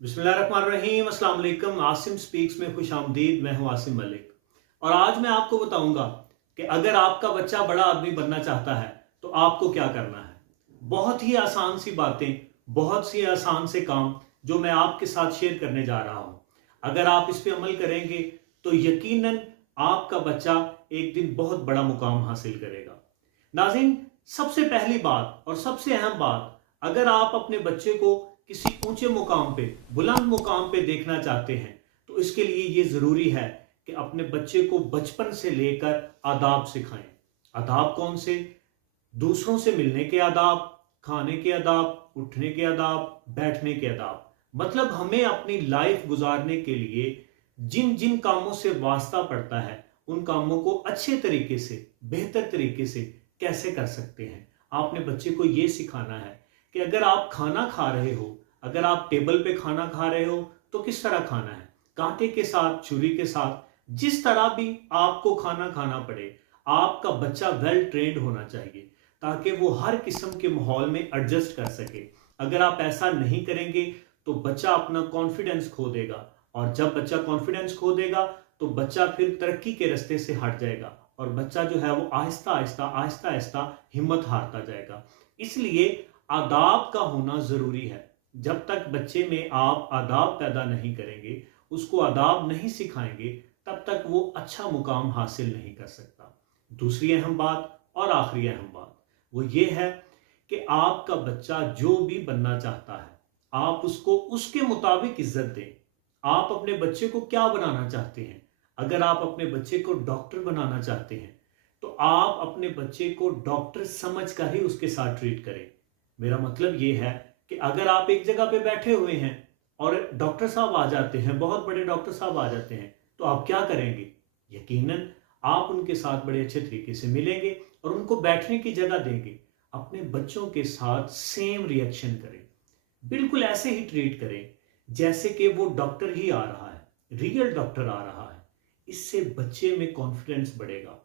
बिस्मिल्लाहिर्रहमानिर्रहीम, अस्सलाम वालेकुम। आसिम स्पीक्स में खुश आमदीद। मैं हूं आसिम मलिक और आज मैं आपको बताऊंगा कि अगर आपका बच्चा बड़ा आदमी बनना चाहता है तो आपको क्या करना है। बहुत ही आसान सी बातें, बहुत सी आसान से काम जो मैं आपके साथ शेयर करने जा रहा हूं। अगर आप इस पे अमल करेंगे तो यकीनन आपका बच्चा एक दिन बहुत बड़ा मुकाम हासिल करेगा। नाज़रीन, सबसे पहली बात और सबसे अहम बात, अगर आप अपने बच्चे को किसी ऊंचे मुकाम पे, बुलंद मुकाम पे देखना चाहते हैं तो इसके लिए ये जरूरी है कि अपने बच्चे को बचपन से लेकर आदाब सिखाएं। आदाब कौन से? दूसरों से मिलने के आदाब, खाने के आदाब, उठने के आदाब, बैठने के आदाब। मतलब हमें अपनी लाइफ गुजारने के लिए जिन जिन कामों से वास्ता पड़ता है उन कामों को अच्छे तरीके से, बेहतर तरीके से कैसे कर सकते हैं। आपने बच्चे को यह सिखाना है कि अगर आप खाना खा रहे हो, अगर आप टेबल पे खाना खा रहे हो तो किस तरह खाना है, कांटे के साथ, छुरी के साथ, जिस तरह भी आपको खाना खाना पड़े। आपका बच्चा वेल ट्रेंड होना चाहिए ताकि वो हर किस्म के माहौल में एडजस्ट कर सके। अगर आप ऐसा नहीं करेंगे तो बच्चा अपना कॉन्फिडेंस खो देगा और जब बच्चा कॉन्फिडेंस खो देगा तो बच्चा फिर तरक्की के रास्ते से हट जाएगा और बच्चा जो है वो आहिस्ता आहिस्ता आहिस्ता आहिस्ता हिम्मत हारता जाएगा। इसलिए आदाब का होना जरूरी है। जब तक बच्चे में आप आदाब पैदा नहीं करेंगे, उसको आदाब नहीं सिखाएंगे, तब तक वो अच्छा मुकाम हासिल नहीं कर सकता। दूसरी अहम बात और आखिरी अहम बात वो ये है कि आपका बच्चा जो भी बनना चाहता है आप उसको उसके मुताबिक इज्जत दें। आप अपने बच्चे को क्या बनाना चाहते हैं? अगर आप अपने बच्चे को डॉक्टर बनाना चाहते हैं तो आप अपने बच्चे को डॉक्टर समझकर ही उसके साथ ट्रीट करें। मेरा मतलब यह है कि अगर आप एक जगह पे बैठे हुए हैं और डॉक्टर साहब आ जाते हैं, बहुत बड़े डॉक्टर साहब आ जाते हैं, तो आप क्या करेंगे? यकीनन आप उनके साथ बड़े अच्छे तरीके से मिलेंगे और उनको बैठने की जगह देंगे। अपने बच्चों के साथ सेम रिएक्शन करें, बिल्कुल ऐसे ही ट्रीट करें जैसे कि वो डॉक्टर ही आ रहा है, रियल डॉक्टर आ रहा है। इससे बच्चे में कॉन्फिडेंस बढ़ेगा,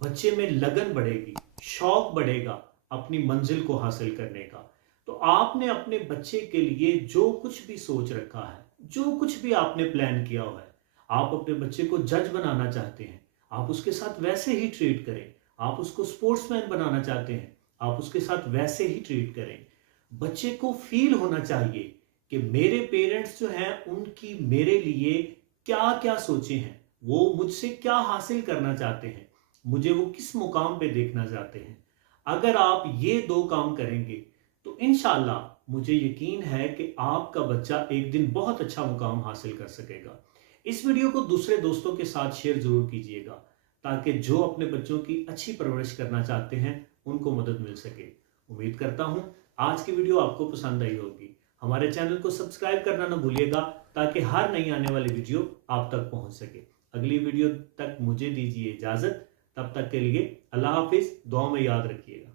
बच्चे में लगन बढ़ेगी, शौक बढ़ेगा अपनी मंजिल को हासिल करने का। तो आपने अपने बच्चे के लिए जो कुछ भी सोच रखा है, जो कुछ भी आपने प्लान किया हुआ है, आप अपने बच्चे को जज बनाना चाहते हैं, आप उसके साथ वैसे ही ट्रीट करें। आप उसको स्पोर्ट्समैन बनाना चाहते हैं, आप उसके साथ वैसे ही ट्रीट करें। बच्चे को फील होना चाहिए कि मेरे पेरेंट्स जो हैं उनकी मेरे लिए क्या क्या सोचे हैं, वो मुझसे क्या हासिल करना चाहते हैं, मुझे वो किस मुकाम पे देखना चाहते हैं। अगर आप ये दो काम करेंगे तो इंशाल्लाह मुझे यकीन है कि आपका बच्चा एक दिन बहुत अच्छा मुकाम हासिल कर सकेगा। इस वीडियो को दूसरे दोस्तों के साथ शेयर जरूर कीजिएगा ताकि जो अपने बच्चों की अच्छी परवरिश करना चाहते हैं उनको मदद मिल सके। उम्मीद करता हूं आज की वीडियो आपको पसंद आई होगी। हमारे चैनल को सब्सक्राइब करना ना भूलिएगा ताकि हर नई आने वाली वीडियो आप तक पहुंच सके। अगली वीडियो तक मुझे दीजिए इजाजत। तब तक के लिए अल्लाह हाफिज। दुआ में याद रखिएगा।